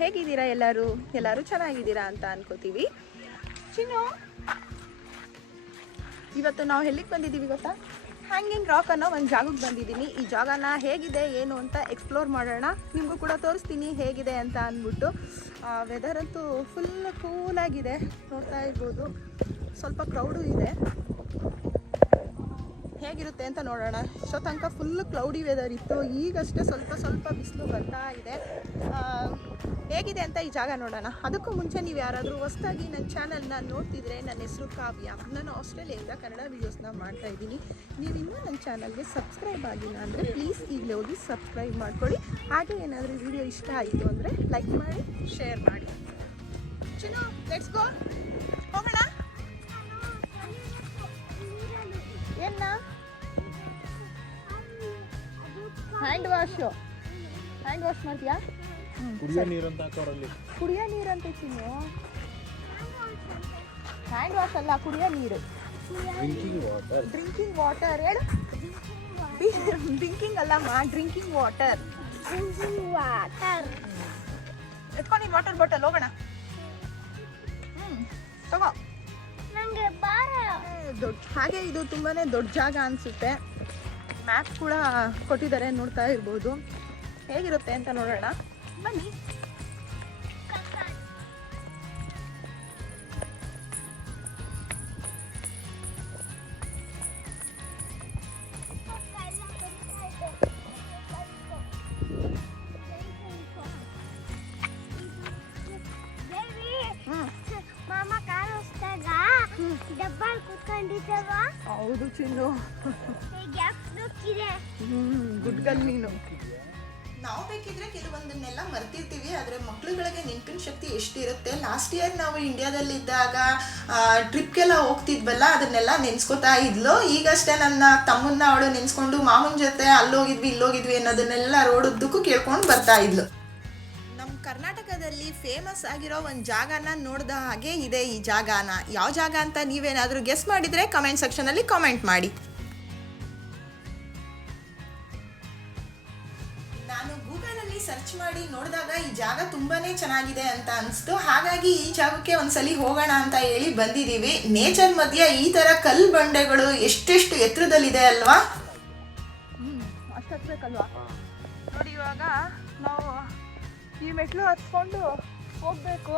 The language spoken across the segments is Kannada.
ಹೇಗಿದ್ದೀರಾ ಎಲ್ಲರೂ? ಎಲ್ಲರೂ ಚೆನ್ನಾಗಿದ್ದೀರಾ ಅಂತ ಅನ್ಕೋತೀವಿ. ಚಿನ್ನು, ಇವತ್ತು ನಾವು ಎಲ್ಲಿಗೆ ಬಂದಿದ್ದೀವಿ ಗೊತ್ತಾ? ಹ್ಯಾಂಗಿಂಗ್ ರಾಕ್ ಅನ್ನೋ ಒಂದು ಜಾಗಕ್ಕೆ ಬಂದಿದ್ದೀನಿ. ಈ ಜಾಗನ ಹೇಗಿದೆ, ಏನು ಅಂತ ಎಕ್ಸ್ಪ್ಲೋರ್ ಮಾಡೋಣ. ನಿಮಗೂ ಕೂಡ ತೋರಿಸ್ತೀನಿ ಹೇಗಿದೆ ಅಂತ ಅಂದ್ಬಿಟ್ಟು. ವೆದರ್ ಅಂತೂ ಫುಲ್ ಕೂಲಾಗಿದೆ ನೋಡ್ತಾ ಇರ್ಬೋದು. ಸ್ವಲ್ಪ ಕ್ರೌಡು ಇದೆ. ಹೇಗಿರುತ್ತೆ ಅಂತ ನೋಡೋಣ. ಸೊ ತನಕ ಫುಲ್ ಕ್ಲೌಡಿ ವೆದರ್ ಇತ್ತು. ಈಗಷ್ಟೇ ಸ್ವಲ್ಪ ಸ್ವಲ್ಪ ಬಿಸಿಲು ಬರ್ತಾ ಇದೆ. ಹೇಗಿದೆ ಅಂತ ಈ ಜಾಗ ನೋಡೋಣ. ಅದಕ್ಕೂ ಮುಂಚೆ ನೀವು ಯಾರಾದರೂ ಹೊಸದಾಗಿ ನನ್ನ ಚಾನಲ್ನ ನೋಡ್ತಿದ್ರೆ ನನ್ನ ಹೆಸರು ಕಾವ್ಯ. ನಾನು ಆಸ್ಟ್ರೇಲಿಯಾದಿಂದ ಕನ್ನಡ ವೀಡಿಯೋಸ್ನ ಮಾಡ್ತಾ ಇದ್ದೀನಿ. ನೀವು ಇನ್ನೂ ನನ್ನ ಚಾನಲ್ಗೆ ಸಬ್ಸ್ಕ್ರೈಬ್ ಆಗಿಲ್ಲ ಅಂದರೆ ಪ್ಲೀಸ್ ಈಗಲೇ ಹೋಗಿ ಸಬ್ಸ್ಕ್ರೈಬ್ ಮಾಡ್ಕೊಳ್ಳಿ. ಹಾಗೆ ಏನಾದರೂ ವಿಡಿಯೋ ಇಷ್ಟ ಆಯಿತು ಅಂದರೆ ಲೈಕ್ ಮಾಡಿ ಶೇರ್ ಮಾಡಿ. Chinnu let's go hand wash hand wash ಮಾಡ್ತೀಯಾ? ಕುಡಿಯೋ ನೀರಂತ ಹಾಕೋರಲ್ಲಿ. ಕುಡಿಯೋ ನೀರಂತ ಚಿನ್ನು ಹ್ಯಾಂಡ್ ವಾಶ್ ಅಲ್ಲ ಕುಡಿಯೋ ನೀರು. ಡ್ರಿಂಕಿಂಗ್ ವಾಟರ್ ಡ್ರಿಂಕಿಂಗ್ ವಾಟರ್ ಹೇಳು. ಡ್ರಿಂಕಿಂಗ್ ಅಲ್ಲಮ್ಮ ಡ್ರಿಂಕಿಂಗ್ ವಾಟರ್ ವಾಟರ್ ಎತ್ಕೊಂಡು ನೀನು ವಾಟರ್ ಬಾಟಲ್ ಹೋಗೋಣ. ಹ್ಞೂ ತಗೋ. ನನಗೆ ಬಾರ. ದೊಡ್ಡ ಹಾಗೆ ಇದು ತುಂಬಾನೇ ದೊಡ್ಡ ಜಾಗ ಅನಿಸುತ್ತೆ. ಮ್ಯಾಪ್ ಕೂಡ ಕೊಟ್ಟಿದ್ದಾರೆ ನೋಡ್ತಾ ಇರ್ಬೋದು. ಹೇಗಿರುತ್ತೆ ಅಂತ ನೋಡೋಣ. ಬನ್ನಿ. ಹೌದು ಚಿನ್ನು. ಗುಡ್ಗಲ್ ನೀನು. ನಾವು ಬೇಕಿದ್ರೆ ಕೆಲವೊಂದನ್ನೆಲ್ಲ ಮರ್ತಿರ್ತೀವಿ, ಆದರೆ ಮಕ್ಳುಗಳಿಗೆ ನೆನಪಿನ ಶಕ್ತಿ ಎಷ್ಟಿರುತ್ತೆ? ಲಾಸ್ಟ್ ಇಯರ್ ನಾವು ಇಂಡಿಯಾದಲ್ಲಿದ್ದಾಗ ಟ್ರಿಪ್ಗೆಲ್ಲ ಹೋಗ್ತಿದ್ವಲ್ಲ, ಅದನ್ನೆಲ್ಲ ನೆನ್ಸ್ಕೊತಾ ಇದ್ಲು. ಈಗಷ್ಟೇ ನನ್ನ ತಮ್ಮನ್ನ ಅವಳು ನೆನ್ಸ್ಕೊಂಡು ಮಾಮನ ಜೊತೆ ಅಲ್ಲೋಗಿದ್ವಿ, ಇಲ್ಲೋಗಿದ್ವಿ ಅನ್ನೋದನ್ನೆಲ್ಲ ರೋಡುದ್ದಕ್ಕೂ ಕೇಳ್ಕೊಂಡು ಬರ್ತಾ ಇದ್ಲು. ಕರ್ನಾಟಕದಲ್ಲಿ ಫೇಮಸ್ ಆಗಿರೋ ಒಂದು ಜಾಗನ ನೋಡಿದ ಹಾಗೆ ಇದೆ ಈ ಜಾಗನ. ಯಾವ ಜಾಗ ಅಂತ ನೀವೇನಾದರೂ ಗೆಸ್ ಮಾಡಿದರೆ ಕಮೆಂಟ್ ಸೆಕ್ಷನಲ್ಲಿ ಕಾಮೆಂಟ್ ಮಾಡಿ. ನಾನು ಗೂಗಲಲ್ಲಿ ಸರ್ಚ್ ಮಾಡಿ ನೋಡಿದಾಗ ಈ ಜಾಗ ತುಂಬಾ ಚೆನ್ನಾಗಿದೆ ಅಂತ ಅನಿಸ್ತು. ಹಾಗಾಗಿ ಈ ಜಾಗಕ್ಕೆ ಒಂದ್ಸಲಿ ಹೋಗೋಣ ಅಂತ ಹೇಳಿ ಬಂದಿದ್ದೀವಿ ನೇಚರ್ ಮಧ್ಯೆ ಈ ಥರ ಕಲ್ಲು ಬಂಡೆಗಳು ಎಷ್ಟೆಷ್ಟು ಎತ್ತರದಲ್ಲಿದೆ ಅಲ್ವಾ? ಅಷ್ಟು ಹತ್ಬೇಕಲ್ವಾ ಈ ಮೆಟ್ಲು ಹತ್ಕೊಂಡು ಹೋಗ್ಬೇಕು.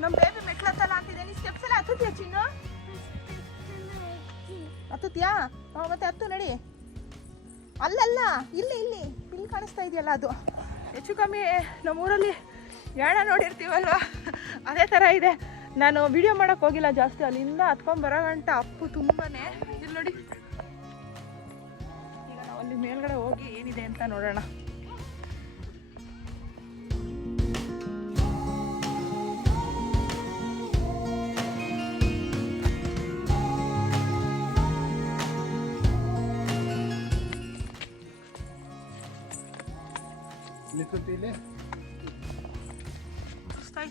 ನಮ್ಮ ಬೇಬಿ ಮೆಟ್ಲು ಹತ್ತಲ್ಲ ಅಂತಿದ್ದೇನೆ ಸ್ಟೆಪ್ಸ್ ಎಲ್ಲ ಹತ್ತದ್ಯಾ ಚಿನ್ನು? ಹತ್ತತ್ಯಾ? ಮತ್ತೆ ಹತ್ತು, ನಡಿ. ಅಲ್ಲಲ್ಲ, ಇಲ್ಲಿ ಇಲ್ಲಿ. ಇಲ್ಲಿ ಕಾಣಿಸ್ತಾ ಇದೆಯಲ್ಲ ಅದು. ಹೆಚ್ಚು ಕಮ್ಮಿ ನಮ್ಮೂರಲ್ಲಿ ಯಾಣ ನೋಡಿರ್ತೀವಲ್ವ? ಅದೇ ಥರ ಇದೆ. ನಾನು ವಿಡಿಯೋ ಮಾಡೋಕೆ ಹೋಗಿಲ್ಲ ಜಾಸ್ತಿ. ಅಲ್ಲಿಂದ ಹತ್ಕೊಂಡು ಬರೋ ಗಂಟ ಅಪ್ಪು ತುಂಬಾನೇ. ಇಲ್ಲಿ ನೋಡಿ. ಈಗ ನಾವು ಅಲ್ಲಿ ಮೇಲ್ಗಡೆ ಹೋಗಿ ಏನಿದೆ ಅಂತ ನೋಡೋಣ.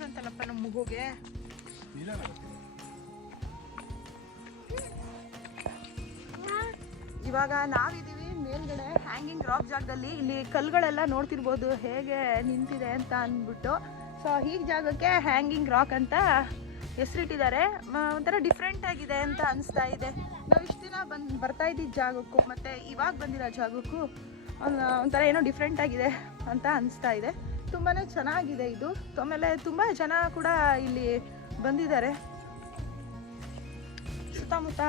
ಅಂತಲ್ಲಪ್ಪ ನಮ್ಮ ಮಗುಗೆ. ಇವಾಗ ನಾವಿದ್ದೀವಿ ಮೇಲ್ಗಡೆ ಹ್ಯಾಂಗಿಂಗ್ ರಾಕ್ ಜಾಗದಲ್ಲಿ. ಇಲ್ಲಿ ಕಲ್ಗಳೆಲ್ಲ ನೋಡ್ತಿರ್ಬೋದು ಹೇಗೆ ನಿಂತಿದೆ ಅಂತ ಅಂದ್ಬಿಟ್ಟು. ಸೊ ಈ ಜಾಗಕ್ಕೆ ಹ್ಯಾಂಗಿಂಗ್ ರಾಕ್ ಅಂತ ಹೆಸರಿಟ್ಟಿದ್ದಾರೆ. ಒಂಥರ ಡಿಫ್ರೆಂಟ್ ಆಗಿದೆ ಅಂತ ಅನಿಸ್ತಾ ಇದೆ. ನಾವು ಇಷ್ಟು ದಿನ ಬಂದು ಬರ್ತಾ ಇದ್ದಿದ್ದ ಜಾಗಕ್ಕೂ ಮತ್ತು ಇವಾಗ ಬಂದಿರೋ ಜಾಗಕ್ಕೂ ಒಂಥರ ಏನೋ ಡಿಫ್ರೆಂಟ್ ಆಗಿದೆ ಅಂತ ಅನಿಸ್ತಾ ಇದೆ. ತುಂಬಾ ಚೆನ್ನಾಗಿದೆ ಇದು. ಆಮೇಲೆ ತುಂಬ ಜನ ಕೂಡ ಇಲ್ಲಿ ಬಂದಿದ್ದಾರೆ. ಸುತ್ತಮುತ್ತ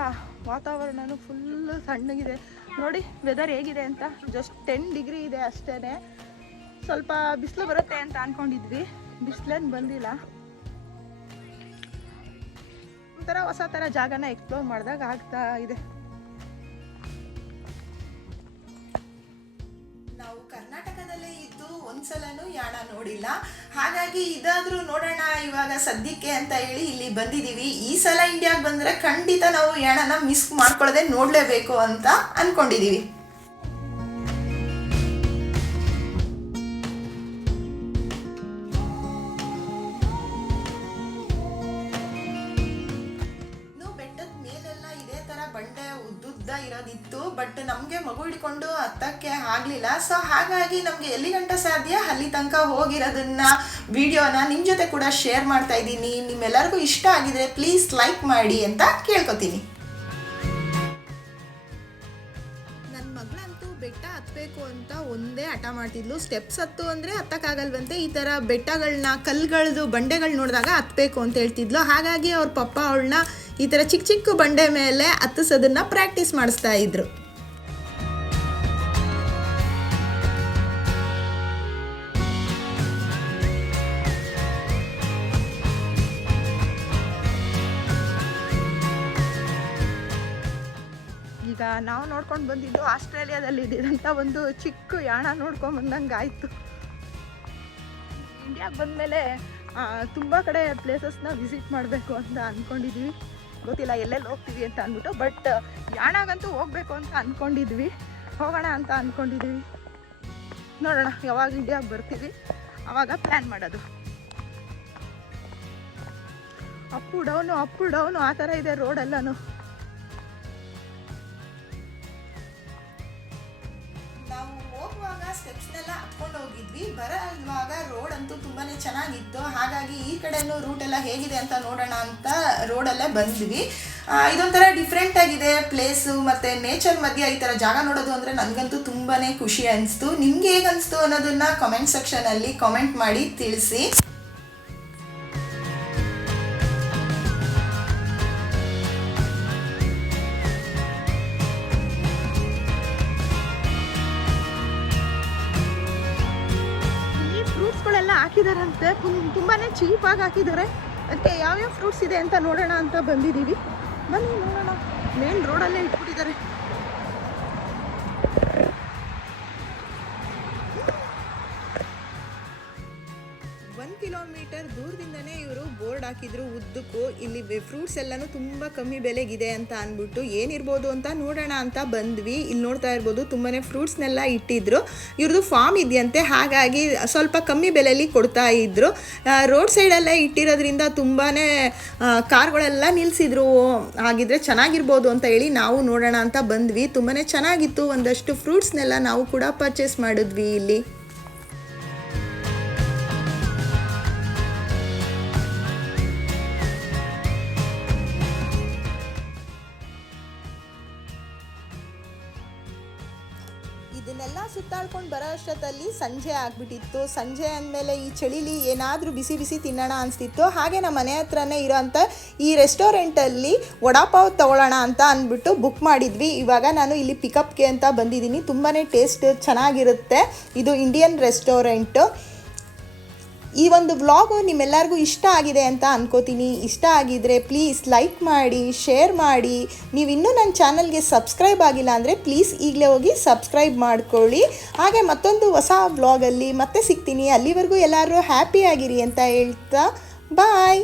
ವಾತಾವರಣನೂ ಫುಲ್ ಸಣ್ಣಗಿದೆ. ನೋಡಿ ವೆದರ್ ಹೇಗಿದೆ ಅಂತ. ಜಸ್ಟ್ ಟೆನ್ ಡಿಗ್ರಿ ಇದೆ ಅಷ್ಟೇ ಸ್ವಲ್ಪ ಬಿಸಿಲು ಬರುತ್ತೆ ಅಂತ ಅನ್ಕೊಂಡಿದ್ವಿ. ಬಿಸಿಲೇನು ಬಂದಿಲ್ಲ. ಒಂಥರ ಹೊಸ ಥರ ಜಾಗನ ಎಕ್ಸ್ಪ್ಲೋರ್ ಮಾಡಿದಾಗ ಆಗ್ತಾ ಇದೆ. ಒಂದ್ಸಲನೂ ಯಾಣ ನೋಡಿಲ್ಲ. ಹಾಗಾಗಿ ಇದಾದ್ರೂ ನೋಡೋಣ ಇವಾಗ ಸದ್ಯಕ್ಕೆ ಅಂತ ಹೇಳಿ ಇಲ್ಲಿ ಬಂದಿದ್ದೀವಿ ಈ ಸಲ ಇಂಡಿಯಾಗೆ ಬಂದ್ರೆ ಖಂಡಿತ ನಾವು ಯಾಣನ ಮಿಸ್ ಮಾಡ್ಕೊಳ್ಳದೆ ನೋಡಲೇಬೇಕು ಅಂತ ಅನ್ಕೊಂಡಿದೀವಿ. ಅನ್ನೋದಿತ್ತು ಬಟ್ ನಮಗೆ ಮಗು ಹಿಡ್ಕೊಂಡು ಹತ್ತಕ್ಕೆ ಆಗಲಿಲ್ಲ. ಸೊ ಹಾಗಾಗಿ ನಮಗೆ ಎಲ್ಲಿ ಗಂಟ ಸಾಧ್ಯ? ಅಲ್ಲಿ ತನಕ ಹೋಗಿರೋದನ್ನ ವಿಡಿಯೋನ ನಿಮ್ಮ ಜೊತೆ ಕೂಡ ಶೇರ್ ಮಾಡ್ತಾ ಇದ್ದೀನಿ. ನಿಮ್ಮೆಲ್ಲರಿಗೂ ಇಷ್ಟ ಆಗಿದ್ರೆ ಪ್ಲೀಸ್ ಲೈಕ್ ಮಾಡಿ ಅಂತ ಕೇಳ್ಕೊತೀನಿ. ನನ್ನ ಮಗಳಂತೂ ಬೆಟ್ಟ ಹತ್ತಬೇಕು ಅಂತ ಒಂದೇ ಹಠ ಮಾಡ್ತಿದ್ಲು. ಸ್ಟೆಪ್ಸ್ ಹತ್ತು ಅಂದರೆ ಹತ್ತಕ್ಕಾಗಲ್ವಂತೆ. ಈ ಥರ ಬೆಟ್ಟಗಳನ್ನ ಕಲ್ಗಳದು ಬಂಡೆಗಳು ನೋಡಿದಾಗ ಹತ್ತಬೇಕು ಅಂತ ಹೇಳ್ತಿದ್ಲು. ಹಾಗಾಗಿ ಅವ್ರ ಪಪ್ಪ ಅವಳನ್ನ ಈ ಥರ ಚಿಕ್ಕ ಚಿಕ್ಕ ಬಂಡೆ ಮೇಲೆ ಹತ್ತಿಸೋದನ್ನು ಪ್ರಾಕ್ಟೀಸ್ ಮಾಡಿಸ್ತಾ ಇದ್ರು. ಈಗ ನಾವು ನೋಡ್ಕೊಂಡು ಬಂದಿದ್ದು ಆಸ್ಟ್ರೇಲಿಯಾದಲ್ಲಿ ಇದ್ದಿದಂಥ ಒಂದು ಚಿಕ್ಕ ಯಾಣ ನೋಡ್ಕೊಂಡು ಬಂದಂಗೆ ಆಯಿತು. ಇಂಡಿಯಾಗೆ ಬಂದಮೇಲೆ ತುಂಬ ಕಡೆ ಪ್ಲೇಸಸ್ನ ವಿಸಿಟ್ ಮಾಡಬೇಕು ಅಂತ ಅಂದ್ಕೊಂಡಿದ್ವಿ ಗೊತ್ತಿಲ್ಲ, ಎಲ್ಲೆಲ್ಲಿ ಹೋಗ್ತೀವಿ ಅಂತ ಅಂದ್ಬಿಟ್ಟು ಬಟ್ ಯಾಣಾಗಂತೂ ಹೋಗ್ಬೇಕು ಅಂತ ಅಂದ್ಕೊಂಡಿದ್ವಿ ಹೋಗೋಣ ಅಂತ ಅಂದ್ಕೊಂಡಿದ್ವಿ ನೋಡೋಣ, ಯಾವಾಗ ಇಂಡಿಯಾಗೆ ಬರ್ತೀವಿ. ಆವಾಗ ಪ್ಲ್ಯಾನ್ ಮಾಡೋದು. ಅಪ್ಪು ಡೌನು ಅಪ್ಪು ಡೌನು ಆ ಥರ ಇದೆ ರೋಡೆಲ್ಲನೂ ಕಡೆನೂ ರೂಟ್ ಎಲ್ಲ ಹೇಗಿದೆ ಅಂತ ನೋಡೋಣ ಅಂತ ರೋಡಲ್ಲೇ ಬಂದ್ವಿ. ಇದೊಂಥರ ಡಿಫ್ರೆಂಟ್ ಆಗಿದೆ ಪ್ಲೇಸು ಮತ್ತು ನೇಚರ್ ಮಧ್ಯೆ ಈ ಥರ ಜಾಗ ನೋಡೋದು ಅಂದರೆ ನನಗಂತೂ ತುಂಬಾ ಖುಷಿ ಅನಿಸ್ತು. ನಿಮ್ಗೆ ಹೇಗನ್ಸ್ತು ಅನ್ನೋದನ್ನ ಕಮೆಂಟ್ ಸೆಕ್ಷನಲ್ಲಿ ಕಾಮೆಂಟ್ ಮಾಡಿ ತಿಳಿಸಿ. ಹಾಕಿದಾರಂತೆ. ತುಂಬಾ ಚೀಪ್ ಚೀಪಾಗಿ ಹಾಕಿದ್ದಾರೆ. ಅದಕ್ಕೆ ಯಾವ್ಯಾವ ಫ್ರೂಟ್ಸ್ ಇದೆ ಅಂತ ನೋಡೋಣ ಅಂತ ಬಂದಿದ್ದೀವಿ. ಬನ್ನಿ ನೋಡೋಣ. ಮೇನ್ ರೋಡಲ್ಲೇ ಇಟ್ಬಿಟ್ಟಿದ್ದಾರೆ. ಒನ್ ಕಿಲೋಮೀಟರ್ ದೂರದಿಂದನೇ ಇವರು ಬೋರ್ಡ್ ಹಾಕಿದ್ರು ಉದ್ದಕ್ಕೂ. ಇಲ್ಲಿ ಫ್ರೂಟ್ಸ್ ಎಲ್ಲನೂ ತುಂಬ ಕಮ್ಮಿ ಬೆಲೆಗಿದೆ ಅಂತ ಅಂದ್ಬಿಟ್ಟು ಏನಿರ್ಬೋದು ಅಂತ ನೋಡೋಣ ಅಂತ ಬಂದ್ವಿ. ಇಲ್ಲಿ ನೋಡ್ತಾ ಇರ್ಬೋದು ತುಂಬಾ ಫ್ರೂಟ್ಸ್ನೆಲ್ಲ ಇಟ್ಟಿದ್ರು. ಇವ್ರದ್ದು ಫಾರ್ಮ್ ಇದೆಯಂತೆ, ಹಾಗಾಗಿ ಸ್ವಲ್ಪ ಕಮ್ಮಿ ಬೆಲೆಯಲ್ಲಿ ಕೊಡ್ತಾ ಇದ್ರು. ರೋಡ್ ಸೈಡಲ್ಲೇ ಇಟ್ಟಿರೋದ್ರಿಂದ ತುಂಬಾ ಕಾರ್ಗಳೆಲ್ಲ ನಿಲ್ಲಿಸಿದ್ರು ಹಾಗಿದ್ರೆ ಚೆನ್ನಾಗಿರ್ಬೋದು ಅಂತ ಹೇಳಿ ನಾವು ನೋಡೋಣ ಅಂತ ಬಂದ್ವಿ. ತುಂಬಾ ಚೆನ್ನಾಗಿತ್ತು, ಒಂದಷ್ಟು ಫ್ರೂಟ್ಸ್ನೆಲ್ಲ ನಾವು ಕೂಡ ಪರ್ಚೇಸ್ ಮಾಡಿದ್ವಿ ಇಲ್ಲಿ. ಸುತ್ತಾಡ್ಕೊಂಡು ಬರೋ ಅಷ್ಟೊತ್ತಲ್ಲಿ ಸಂಜೆ ಆಗಿಬಿಟ್ಟಿತ್ತು. ಸಂಜೆ ಅಂದಮೇಲೆ ಈ ಚಳಿಲಿ ಏನಾದರೂ ಬಿಸಿ ಬಿಸಿ ತಿನ್ನೋಣ ಅನಿಸ್ತಿತ್ತು. ಹಾಗೆ ನಮ್ಮ ಮನೆ ಹತ್ರನೇ ಇರೋಂಥ ಈ ರೆಸ್ಟೋರೆಂಟಲ್ಲಿ ವಡಾಪಾವ್ ತೊಗೊಳ್ಳೋಣ ಅಂತ ಅಂದ್ಬಿಟ್ಟು ಬುಕ್ ಮಾಡಿದ್ವಿ. ಇವಾಗ ನಾನು ಇಲ್ಲಿ ಪಿಕಪ್ಗೆ ಅಂತ ಬಂದಿದ್ದೀನಿ. ತುಂಬಾ ಟೇಸ್ಟ್ ಚೆನ್ನಾಗಿರುತ್ತೆ. ಇದು ಇಂಡಿಯನ್ ರೆಸ್ಟೋರೆಂಟು. ಈ ಒಂದು ವ್ಲಾಗು ನಿಮ್ಮೆಲ್ಲರಿಗೂ ಇಷ್ಟ ಆಗಿದೆ ಅಂತ ಅನ್ಕೋತೀನಿ. ಇಷ್ಟ ಆಗಿದ್ರೆ ಪ್ಲೀಸ್ ಲೈಕ್ ಮಾಡಿ ಶೇರ್ ಮಾಡಿ. ನೀವು ಇನ್ನೂ ನನ್ನ ಚಾನಲ್ಗೆ ಸಬ್ಸ್ಕ್ರೈಬ್ ಆಗಿಲ್ಲ ಅಂದರೆ ಪ್ಲೀಸ್ ಈಗಲೇ ಹೋಗಿ ಸಬ್ಸ್ಕ್ರೈಬ್ ಮಾಡ್ಕೊಳ್ಳಿ. ಹಾಗೆ ಮತ್ತೊಂದು ಹೊಸ ವ್ಲಾಗಲ್ಲಿ ಮತ್ತೆ ಸಿಗ್ತೀನಿ. ಅಲ್ಲಿವರೆಗೂ ಎಲ್ಲರೂ ಹ್ಯಾಪಿಯಾಗಿರಿ ಅಂತ ಹೇಳ್ತಾ ಬಾಯ್